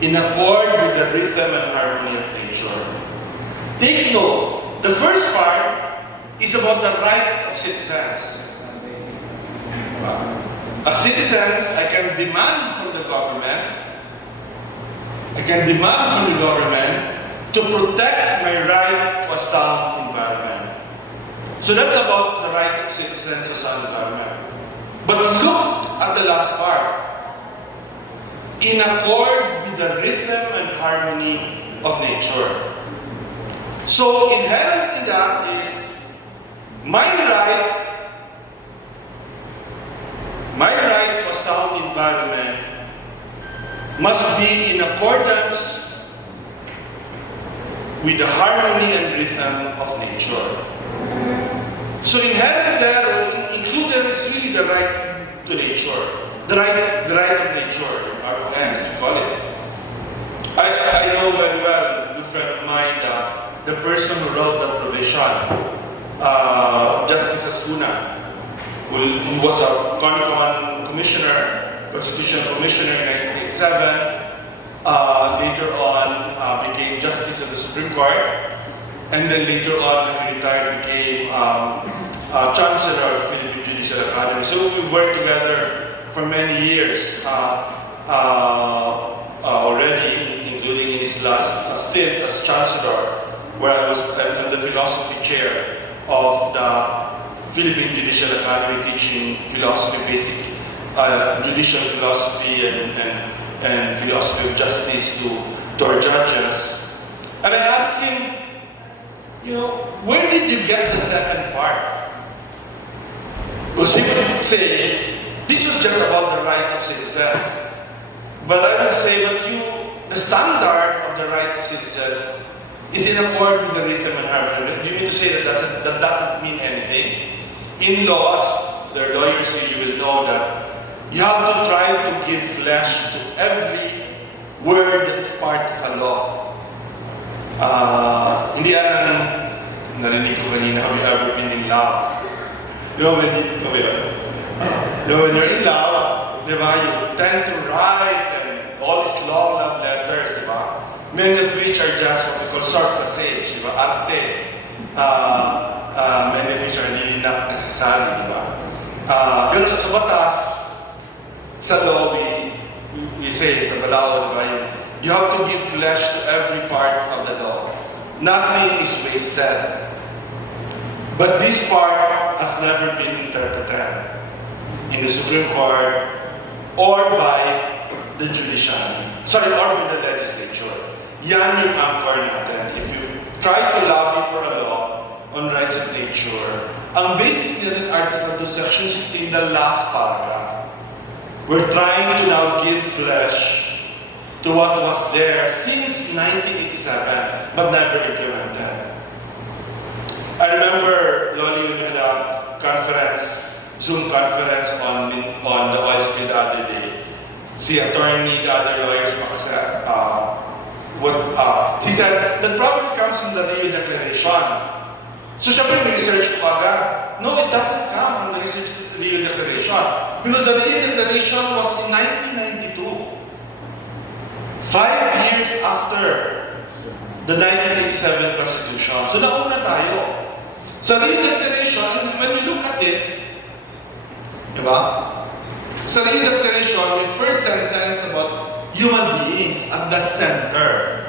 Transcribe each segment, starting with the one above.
in accord with the rhythm and harmony of nature. Take note, the first part is about the right of citizens. As citizens, I can demand from the government, to protect my right to a sound environment. So that's about the right of citizens to a sound environment. But look at the last part. In accord with the rhythm and harmony of nature. So inherent in that is my right to a sound environment must be in accordance with the harmony and rhythm of nature. So inherent there, included is really the right to nature, the right of nature, RoN, as you call it. I know very well, a good friend of mine, the person who wrote the provision, Justice Ascuna, who was a constitutional commissioner in 1987, later on became Justice of the Supreme Court, and then later on when he retired became Chancellor of the Philippine Judicial Academy. So we worked together for many years already, including in his last stint as Chancellor, where I was the philosophy chair of the Philippine Judicial Academy, teaching philosophy, basic judicial philosophy and philosophy of justice to our judges. And I asked him, where did you get the second part? Because he would say, this was just about the right of citizens. But I would say, the standard of the right of citizens is in accord with the rhythm and harmony. You mean to say that doesn't mean anything? In laws, there are lawyers here, you will know that you have to try to give flesh to every word that is part of a law. Hindi yan narinig ko kanina, have you ever been in love? When you're in love, you tend to write and all these long love letters, many of which are just what we call surplusage, arte. Many of which are really not necessary, Ganun sa batas, sa law, we say, sa balao, you have to give flesh to every part of the law. Nothing is wasted. But this part has never been interpreted in the Supreme Court or by the judiciary. Or by the legislature. Yan yung anchor natin. If you try to lobby for a law on rights of nature, ang basis niya in Article 2, Section 16, the last paragraph. We're trying to now give flesh to what was there since 1987, but never implemented. I remember, Loli, we had a Zoom conference on the oil spill the other day. Si attorney, the other lawyers, he said, the problem comes from the Rio Declaration. So siya may research ko agad. No, it doesn't come on the Rio Declaration. Because the Rio Declaration was in 1992. 5 years after the 1987 Constitution. So nauna tayo. Sa Rio Declaration, when we look at it, sa Rio Declaration, the first sentence about human beings at the center.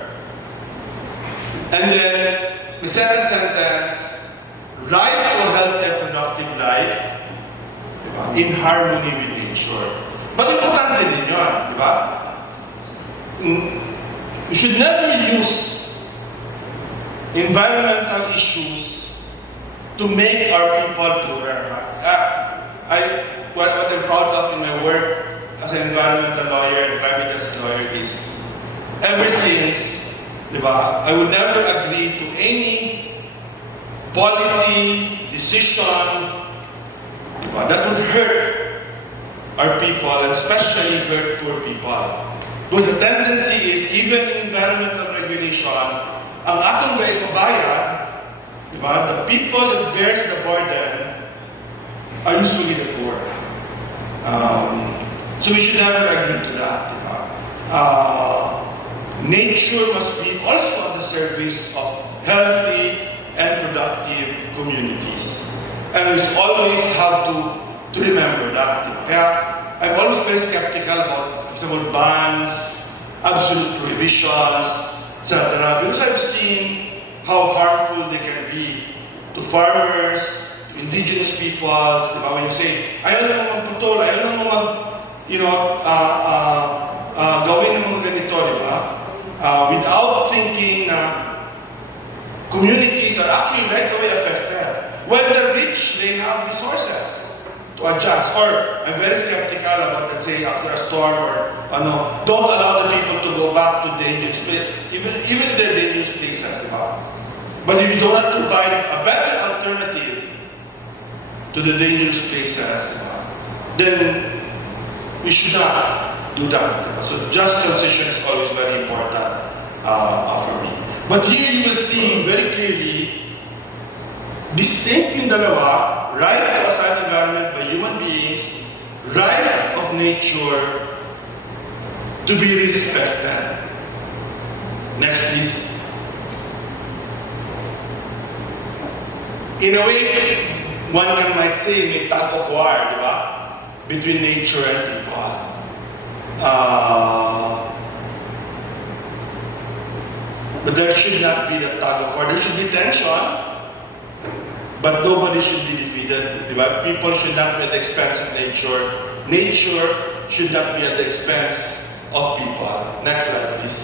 And then, the second sentence, right to a healthy and productive life in harmony with nature. But importante din yun, di ba? We should never use environmental issues to make our people poorer. What I'm proud of in my work as an environmental lawyer and private justice lawyer is, ever since, I would never agree to any policy, decision, that would hurt our people, and especially hurt poor people. But the tendency is, even in environmental regulation, ang atong kabayan, the people that bears the burden are usually the poor. So we should never agree to that. nature must be also at the service of healthy and productive communities. And we always have to remember that. Kaya I'm always very skeptical about, for example, bans, absolute prohibitions, etc. Because I've seen how harmful they can be to farmers, to indigenous peoples. Diba? When you say, ayaw na mo magputol, ayaw na mo gawin ng mga ganito, diba? Without thinking na communities are actually right away affected. When the rich, they have resources to adjust. Or I'm very skeptical about, let's say, after a storm or don't allow the people to go back to dangerous places, even if they're dangerous places. Diba? But if you do not provide a better alternative to the dangerous places, then we should not do that. So just transition is always very important for me. But here you will see very clearly, distinct in dalawa, right of a sound environment by human beings, right of nature to be respected. Next, please. In a way, one might say, may tug of war, diba? Between nature and people. But there should not be the tug of war. There should be tension, but nobody should be defeated. Diba? People should not be at the expense of nature. Nature should not be at the expense of people. Next slide, please.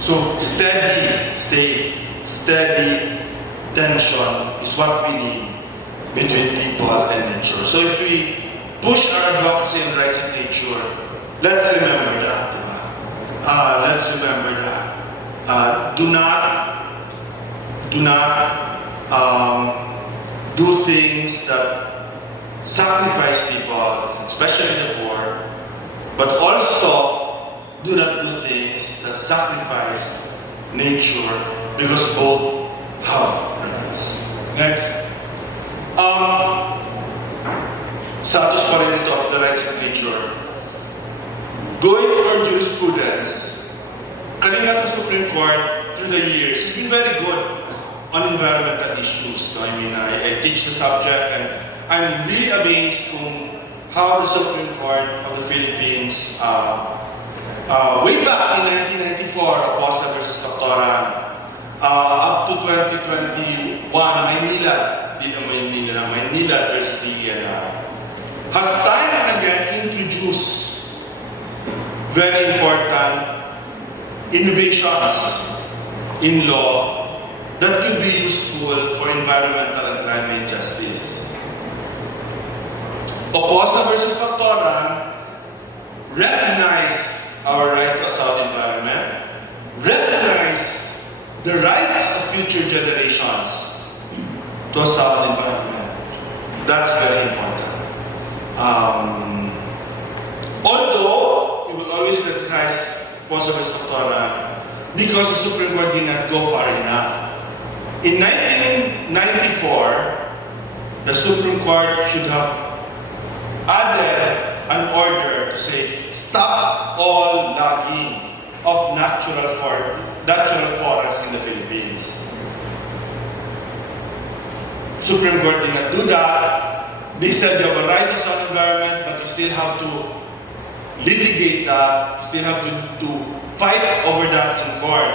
So steady tension is what we need between people and nature. So if we push our advocacy and rights of nature, let's remember that. Let's remember that. Do not do things that sacrifice people, especially the poor, but also do not do things that sacrifice nature, because both have rights. Next. Status pa rin ito of the rights of nature. Going to our jurisprudence, kanina ng Supreme Court through the years, it's been very good on environmental issues. So, I mean, I teach the subject, and I'm really amazed kung how the Supreme Court of the Philippines, way back in 1994, Oposa versus Doctoran, up to 2021, Manila versus DENR, has time and again introduced very important innovations in law that could be useful for environmental and climate justice. Oposa versus Doctoran recognized our right to a sound environment, recognized the rights of future generations to a sound environment. That's very important. Although we will always recognize Oposa versus Doctoran because the Supreme Court did not go far enough. In 1994, the Supreme Court should have added an order to say, stop all logging of natural forests in the Philippines. Supreme Court did not do that. They said you have a right to sound environment, but you still have to litigate that, you still have to fight over that in court.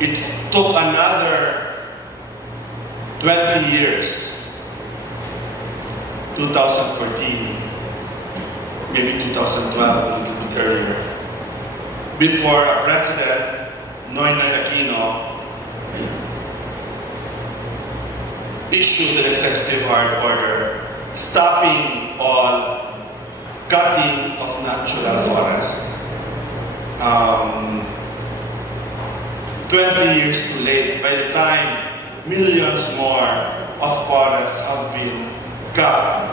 It took another 20 years, 2014, maybe 2012, a little bit earlier, before a president, Noynoy Aquino, issued an executive order stopping all cutting of natural forests. 20 years too late. By the time millions more of forests have been cut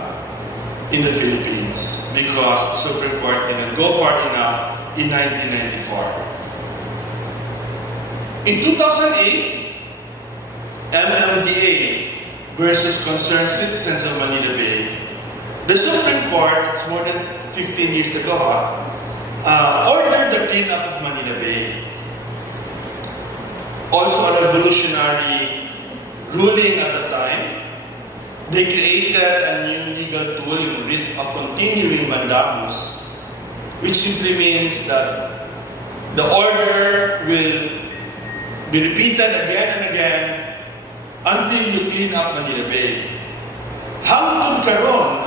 in the Philippines because the Supreme Court didn't go far enough in 1994. In 2008, MMDA versus Concerned Citizens of Manila Bay, the Supreme Court, it's more than 15 years ago, ordered the cleanup of Manila Bay. Also a revolutionary ruling at the time. They created a new legal tool, yung writ of continuing mandamus, which simply means that the order will be repeated again and again until you clean up Manila Bay. Hanggang ngayon,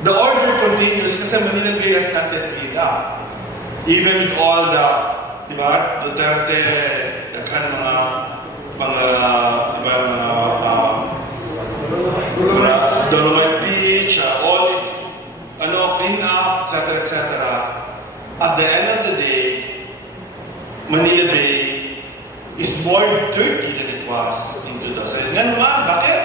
the order continues kasi Manila Bay has not yet cleaned up. Even with all the, di ba, Duterte, Dolomite Beach, all this, clean up, etc., etc. At the end of the day, Manila Bay is more dirty than it was in 2000. Nga naman, bakit?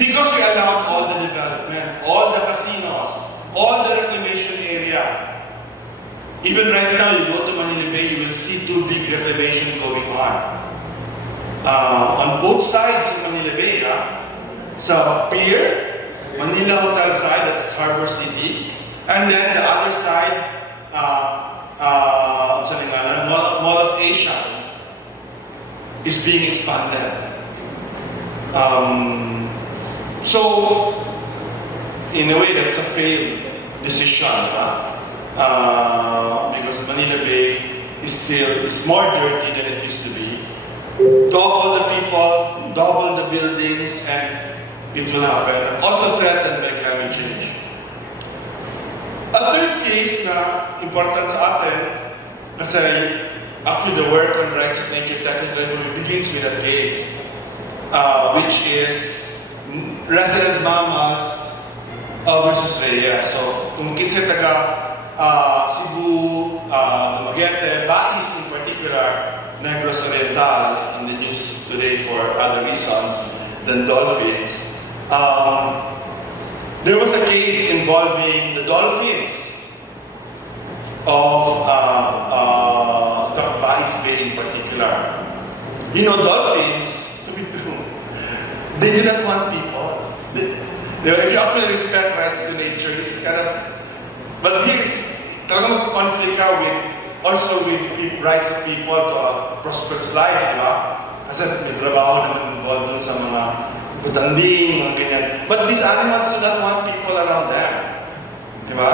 Because we allowed all the development, all the casinos, all the reclamation area. Even right now, you go to Manila Bay, you will see two big reclamations going on both sides of Manila Bay. Sa pier, Manila Hotel side, that's Harbor City, and then the other side, Mall of Asia, is being expanded. So, in a way, that's a failed decision, because Manila Bay is more dirty than it used to be. Double the people, double the buildings, and it will happen. Also threatened by climate change. A third case na important sa atin, kasi actually the work on rights of nature technically begins with a case, which is resident mamas versus Rhea. So, kung kinsa taga Cebu, Dumaguete, Bais in particular, Negros Oriental in the news today for other reasons than dolphins. There was a case involving the dolphins of Bais Bay in particular. You know, dolphins, to be true, they do not want people. If you actually respect rights to nature, it's kind of, but here, talagang conflict ka also with rights of people to a prosperous life, di ba? Kasi may trabaho naman involved dun sa mga utanding, mga ganyan. But these animals do not want people around them. Di ba?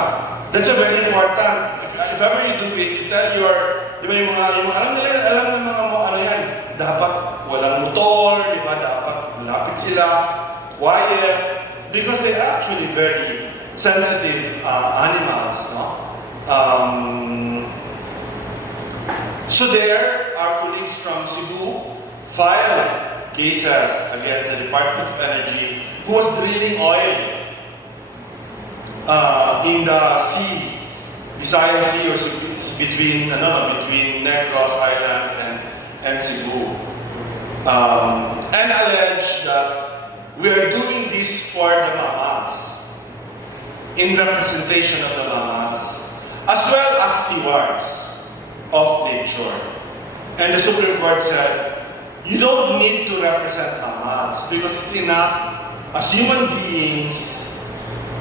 That's a very important. If ever you do it, you tell your, di ba yung mga alam ng mga yan, dapat walang motor, di ba? Dapat malapit sila, quiet, because they're actually very sensitive animals, no? So there, our colleagues from Cebu filed cases against the Department of Energy, who was drilling oil in the sea, Visayan Sea, or between Negros Island and Cebu, and alleged that we are doing this for the mamas, in representation of the mamas, as well as stewards of nature. And the Supreme Court said, you don't need to represent mamas because it's enough as human beings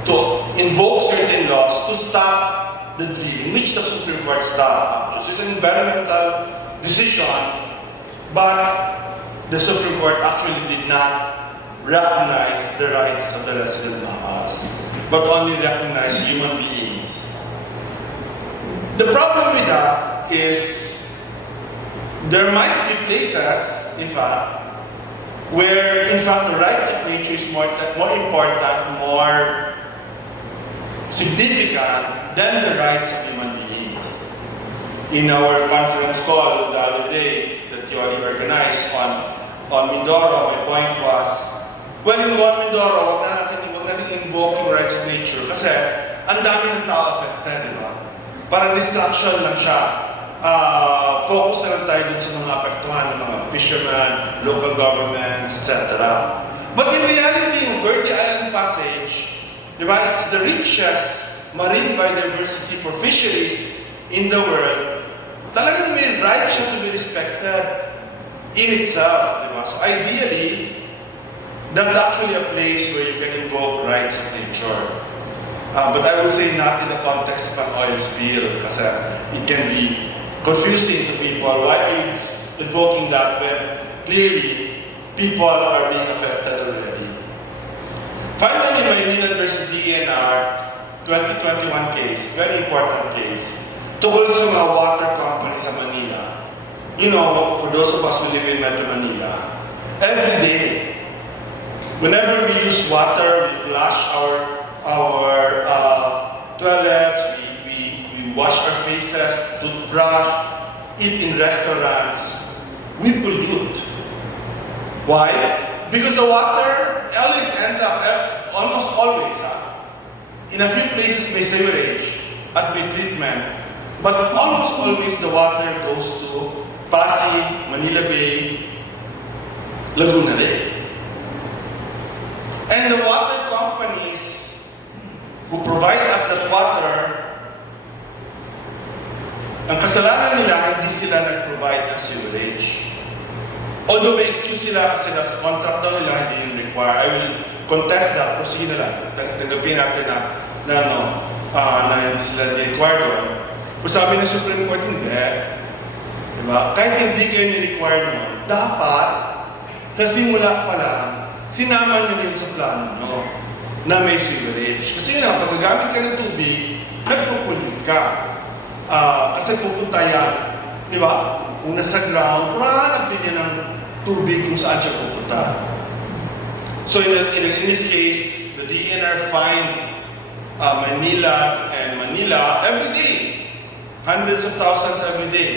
to invoke certain laws to stop the drilling, which the Supreme Court stopped. It's an environmental decision, but the Supreme Court actually did not recognize the rights of the resident mamas, but only recognize human beings. The problem with that is there might be places, in fact, where, in fact, the right of nature is more important, more significant than the rights of human beings. In our conference call the other day that you already organized on Mindoro, my point was, when in Mindoro, huwag natin invoke yung rights of nature kasi ang dami ng tao affected, di ba? Parang distraction lang siya. Focus na lang tayo dun sa mga apektuhan ng mga fishermen, local governments, etc. But in reality, yung Verde Island Passage, di ba, it's the richest marine biodiversity for fisheries in the world. Talagang may right siya to be respected in itself, di ba? So ideally, that's actually a place where you can invoke rights of nature. But I would say not in the context of an oil spill, kasi it can be confusing to people. Why are you invoking that when clearly people are being affected already? Finally, Manila versus DNR 2021 case, very important case, tungkol sa mga water company sa Manila. You know, for those of us who live in Metro Manila, every day, whenever we use water, we flush our toilets, we wash our faces, toothbrush, eat in restaurants, we pollute. Why? Because the water always ends up, almost always, in a few places may sewerage at may treatment, but almost always the water goes to Pasig, Manila Bay, Laguna Lake. And the water companies who provide us that water, ang kasalanan nila, hindi sila nag-provide ng sewerage. Although may excuse sila kasi sa contract daw nila, hindi yung require. I will contest that. Pero sige na lang. Tanggapin natin na hindi sila require doon. Pero sabi ng Supreme Court, hindi. Diba? Kahit hindi kayo ni-require doon, dapat, sa simula pa lang, sinama nyo yun sa plano nyo na may sewerage. Kasi yun lang, pag gagamit ka ng tubig, nagpupulit ka. Kasi pupunta yan, di ba? Una sa ground, hanap din yan ng tubig kung saan siya pupunta. So in this case, the DNR fined Manila and Manila every day, hundreds of thousands every day,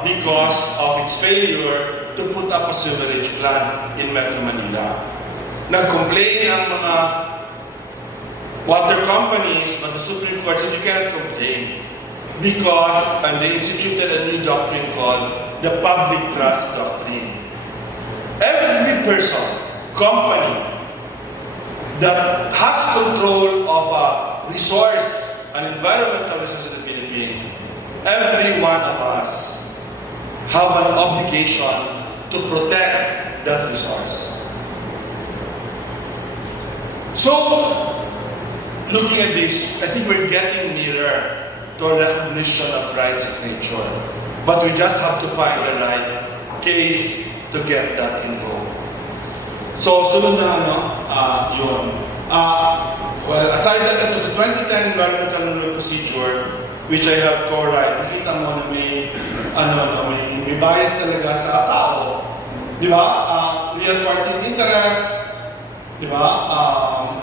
because of its failure to put up a sewerage plant in Metro Manila. Nag-complain ang mga water companies, but the Supreme Court said you cannot complain because they instituted a new doctrine called the public trust doctrine. Every person, company that has control of a resource, an environmental resource in the Philippines, every one of us have an obligation to protect that resource. So, looking at this, I think we're getting nearer to a recognition of rights of nature. But we just have to find the right case to get that involved. So, sunod na yun. Well, aside that, ito sa 2010 Environmental Law Procedure, which I have co-write, nakita mo na may bias talaga sa tao. Di ba? Real party interest, di ba?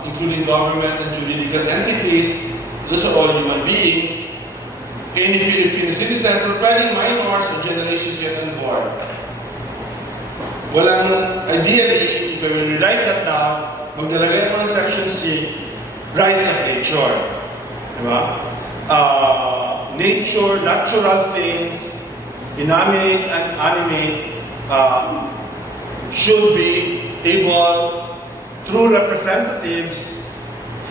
Including government and juridical entities, those are all human beings. Any Filipino citizen, preparing minors or generations yet unborn. Ideally, if I will rewrite that now, maglalagay ako ng Section C, rights of nature. Diba? Nature, natural things, inanimate and animate, should be able, through representatives,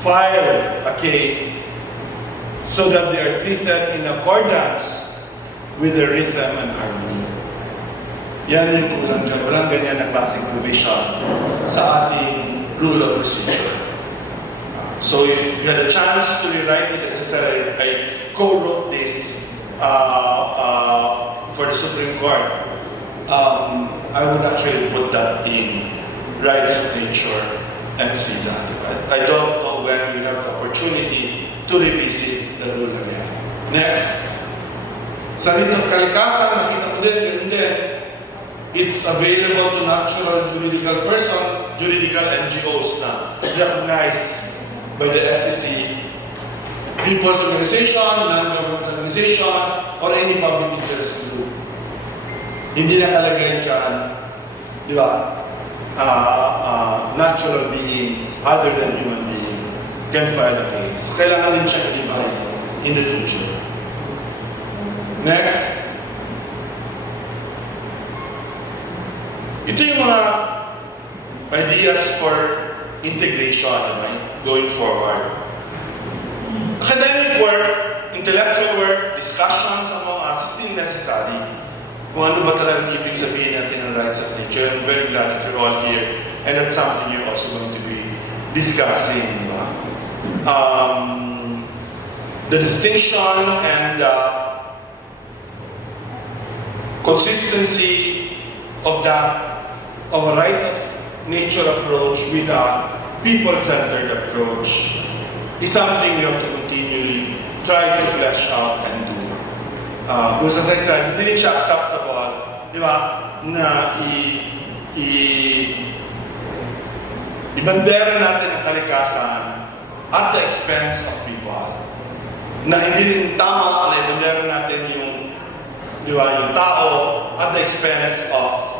file a case so that they are treated in accordance with the rhythm and harmony. Yan yung kulang dyan. Walang ganyan na klaseng provision sa ating rule of procedure. So if you had a chance to rewrite this, as I said, I co-wrote this for the Supreme Court. I would actually put that in rights of nature and see that. I don't know when we have the opportunity to revisit the rule again. Next. Sa writ of kalikasan, nakita ko din, it's available to natural juridical person, juridical NGOs na recognized by the SEC, people's organization, non-government organization, or any public interest group. Hindi nakalagay dyan, di ba? Natural beings, other than human beings, can file a case. Kailangan din siya i-devise in the future. Next. Ito yung mga ideas for integration, right, going forward. Academic work, intellectual work, discussions among us is still necessary. Kung ano ba talagang ibig sabihin natin ng rights of nature. I'm very glad that you're all here and that's something you're also going to be discussing. the distinction and consistency of a right of nature approach with a people-centered approach is something we have to continually try to flesh out and do. Because as I said, hindi rin siya acceptable, di ba, na ibandera natin ang kalikasan at the expense of people. Na hindi rin tama na ibandera natin yung, di ba, yung tao at the expense of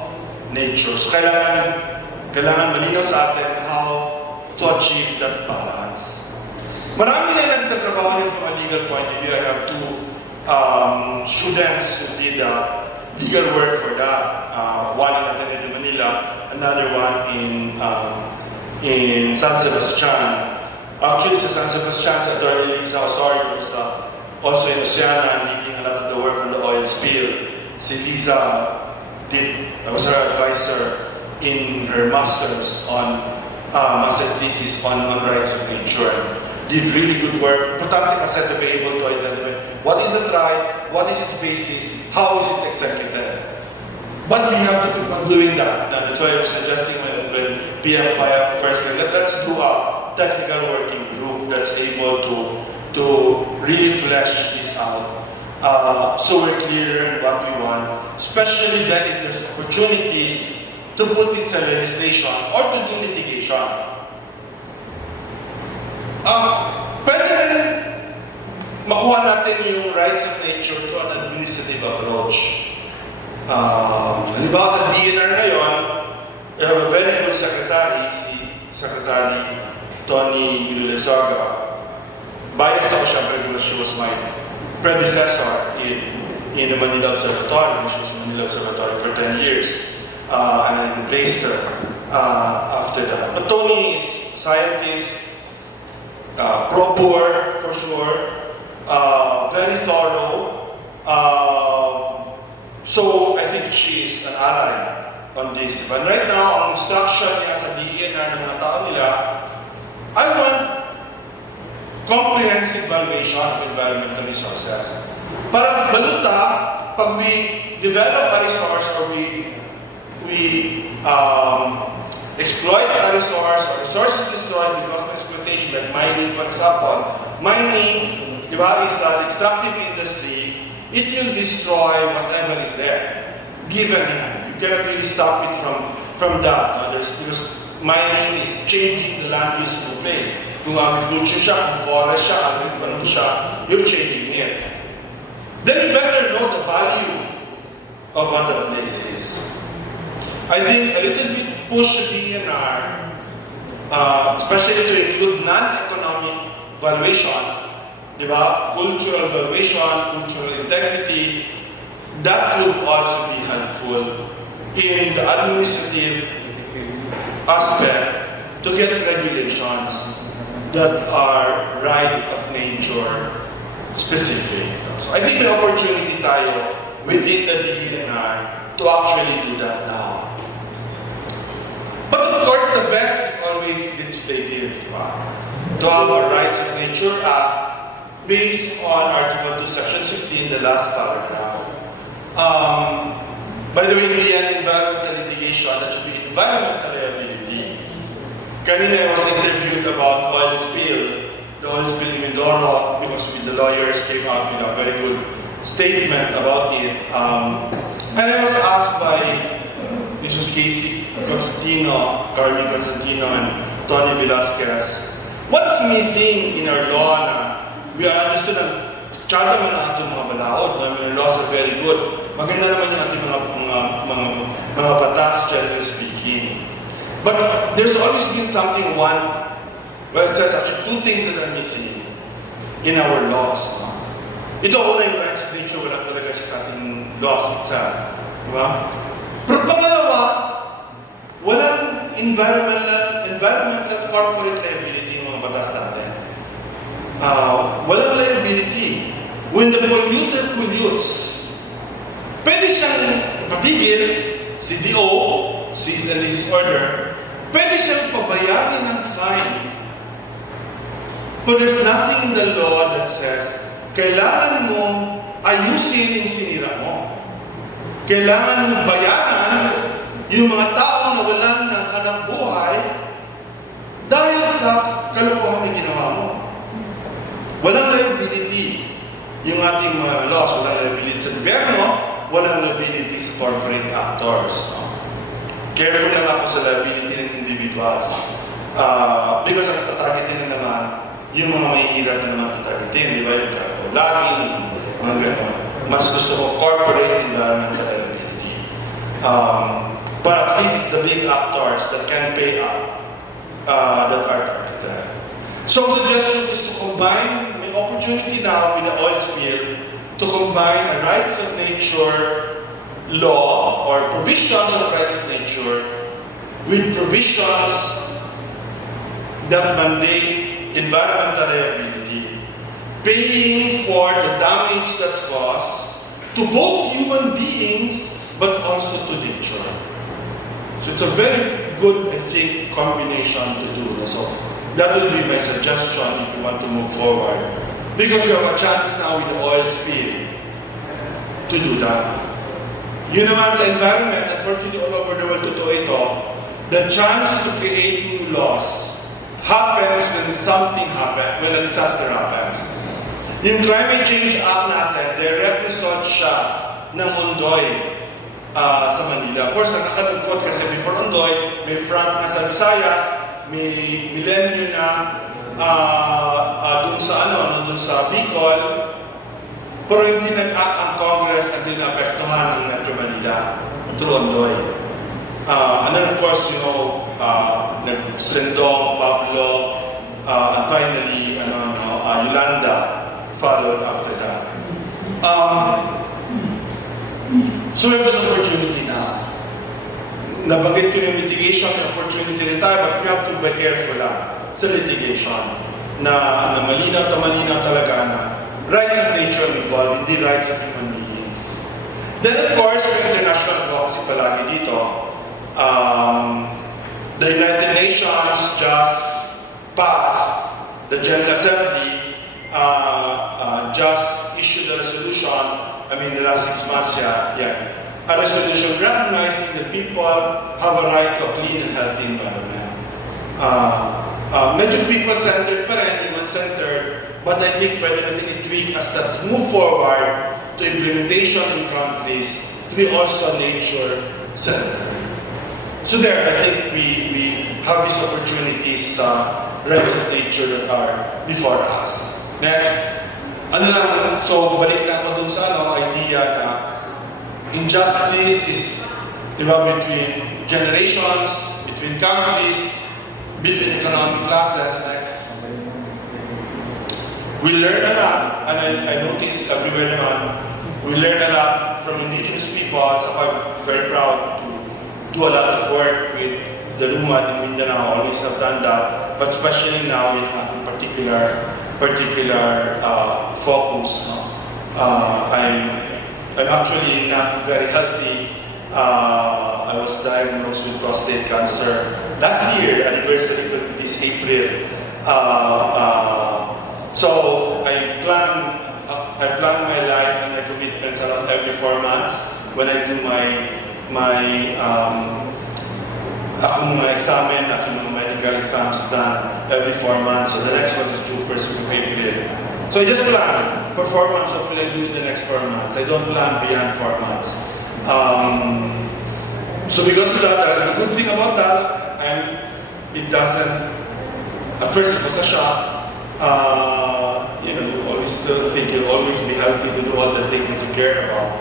nature. So kailangan malinaw sa atin how to achieve that balance. Marami na nagtatrabaho yun from a legal point of view. I have two students who did legal work for that. One in Atty de Manila, another one in San Sebastian. Actually, sa San Sebastian, sa Atty. Lisa Osorio was also in Oceana, leading a lot of the work on the oil spill. Si Lisa was her advisor in her master's thesis on rights of nature. Did really good work. Importante kasi to be able to identify what is the right, what is its basis, how is it executed. But we have to keep on doing that. That's why I'm suggesting when PMPI first, let's do a technical working group that's able to really flesh this out. So we're clear in what we want, especially that if there's opportunities to put it sa legislation or to do litigation. Pwede rin makuha natin yung rights of nature to an administrative approach. Halimbawa sa DNR ngayon, we have a very good secretary, si Secretary Tony Gilulesoga. Biased ako siya because she was my predecessor in the Manila Observatory. She was in Manila Observatory for 10 years. And I replaced her after that. But Tony is a scientist, pro-poor for sure, very thorough. So I think she is an ally on this. But right now, ang instruction niya sa DENR ng mga tao nila, I want comprehensive valuation of environmental resources. Para baluta, pag we develop a resource or we exploit a resource or resources destroyed because of exploitation, like mining, for example. Mining, di ba, is an extractive industry. It will destroy whatever is there. Given it, you cannot really stop it from that. Because mining is changing the land use of the place. Kung agriculture siya, kung forest siya, agriculture siya, you're changing it. Then you better know the value of other places. I think a little bit push the DNR, especially to include non-economic valuation, di ba? Cultural valuation, cultural integrity, that would also be helpful in the administrative aspect to get regulations that are right of nature specific. So I think the opportunity tayo within the DNR to actually do that now. But of course, the best is always legislative. To have a Rights of Nature Act based on Article 2, Section 16, the last paragraph. By the way, environmental litigation, that should be environmental liability. Kanina I was interviewed about oil spill, the oil spill in Mindanao, because the lawyers came out with a very good statement about it. And I was asked by Mrs. Casey Constantino, Carly Constantino, and Tony Velasquez, what's missing in our law na we understood na tsada man ang ating mga balaod, na laws are very good. Maganda naman yung ating mga batas, generally speaking. But there's always been something, actually two things that are missing in our laws. Ito una yung rights of nature, wala talaga siya sa ating laws itself. Diba? Pero pangalawa, walang environmental corporate liability ng mga batas natin. Walang liability. When the polluter pollutes, pwede siyang patigil, CDO, cease and desist order, pwede siyang pabayarin ng fine. But there's nothing in the law that says, kailangan mo ayusin yung sinira mo. Kailangan mo bayaran yung mga taong nawalan ng hanap buhay dahil sa kalokohan na ginawa mo. Walang liability yung ating mga laws. Walang liability sa gobyerno, walang liability sa corporate actors. Careful lang ako sa liability ng individuals. Because ang tatargetin na naman, yung mga mahihirap na naman tatargetin, di ba? Yung laging, mga gano'n. Mas gusto ko corporate environmental liability. But at least it's the big actors that can pay up that are targeted. So ang suggestion is to combine the opportunity now with the oil spill to combine a rights of nature law or provisions of rights of nature with provisions that mandate environmental liability, paying for the damage that's caused to both human beings but also to nature. So it's a very good, I think, combination to do. So that will be my suggestion if you want to move forward. Because we have a chance now with the oil spill to do that. Yun naman sa environment, unfortunately all over the world totoo ito, the chance to create new laws happens when something happens, when a disaster happens. Yung Climate Change Act natin, direct result siya ng Ondoy sa Manila. Of course, nakakatugkot kasi before Ondoy, may Frank na sa Visayas, may Milenio na dun sa Bicol, pero hindi nag-act ang Congress at naapektuhan ng Metro Manila through Ondoy. And then of course, you know, Sendong, Pablo, and finally, Yolanda followed after that. So we have an opportunity now. Nabanggit ko yung mitigation, yung opportunity rin tayo, but we have to be careful sa litigation na malinaw talaga na rights of nature involved, hindi rights of human beings. Then of course, yung international advocacy palagi dito, the United Nations just passed, the General Assembly just issued a resolution, the last 6 months, a resolution recognizing that people have a right to a clean and healthy environment. Medyo people-centered pa rin, human-centered, but I think pwede natin i-tweak as let's move forward to implementation in countries to be also nature-centered. So there, I think we have these opportunities rights of nature that are before us. Next, so balik lang ako dun sa idea na injustice is, between generations, between countries, between economic classes. Next. We learn a lot, and I noticed everywhere naman, we learn a lot from indigenous people, so I'm very proud to do a lot of work with the Lumad in Mindanao. Always have done that, but especially now in particular focus. I'm actually not very healthy. I was diagnosed with prostate cancer last year, anniversary this April. So I plan my life and my commitments around every 4 months when I do akong mga examen, akong mga medical exams is done every 4 months. So the next one is due 1st week of April. So I just plan for 4 months. What will I do in the next 4 months? I don't plan beyond 4 months. So because of that, the good thing about that, it doesn't, at first it was a shock. You always still think you'll always be healthy to do all the things that you care about.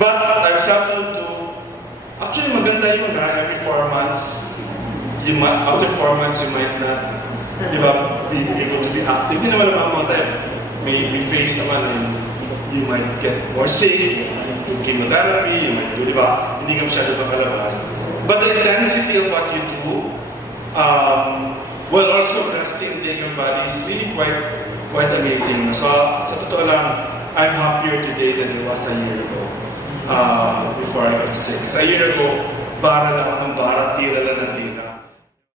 But I've settled to, actually maganda yun every 4 months, after 4 months you might not, be able to be active. Hindi naman naman mga time. May phase naman na you might get more sick, yung chemotherapy, you might do, hindi ka masyado makalabas. But the intensity of what you do, while also resting and taking your body is really quite amazing. So sa totoo lang, I'm happier today than I was a year ago. Before I got sick. So a year ago, bara lang ako ng bara